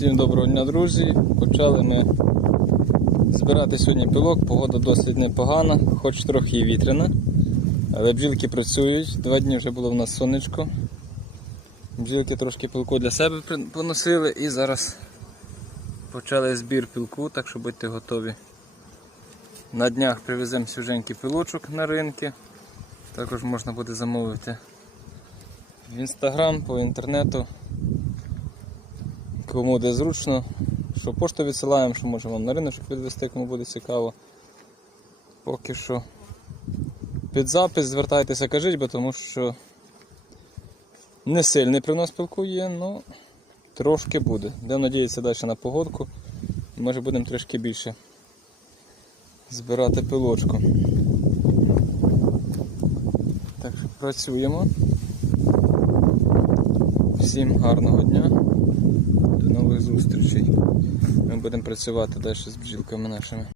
Всім доброго дня, друзі. Почали ми збирати сьогодні пилок. Погода досить непогана, хоч трохи і вітряна. Але бджілки працюють. Два дні вже було в нас сонечко. Бджілки трошки пилку для себе поносили і зараз почали збір пилку, так що будьте готові. На днях привеземо свіженький пилочок на ринки. Також можна буде замовити в інстаграм, по інтернету. Кому де зручно, що пошту відсилаємо, що можемо вам на риночок відвести, кому буде цікаво. Поки що під запис звертайтеся, кажіть, бо тому що не сильний принос пилку є, але трошки буде. Де надіятися далі на погодку. Може будемо трошки більше збирати пилочку. Так що працюємо. Всім гарного дня. До нових зустрічей. Ми будемо працювати далі з бджілками нашими.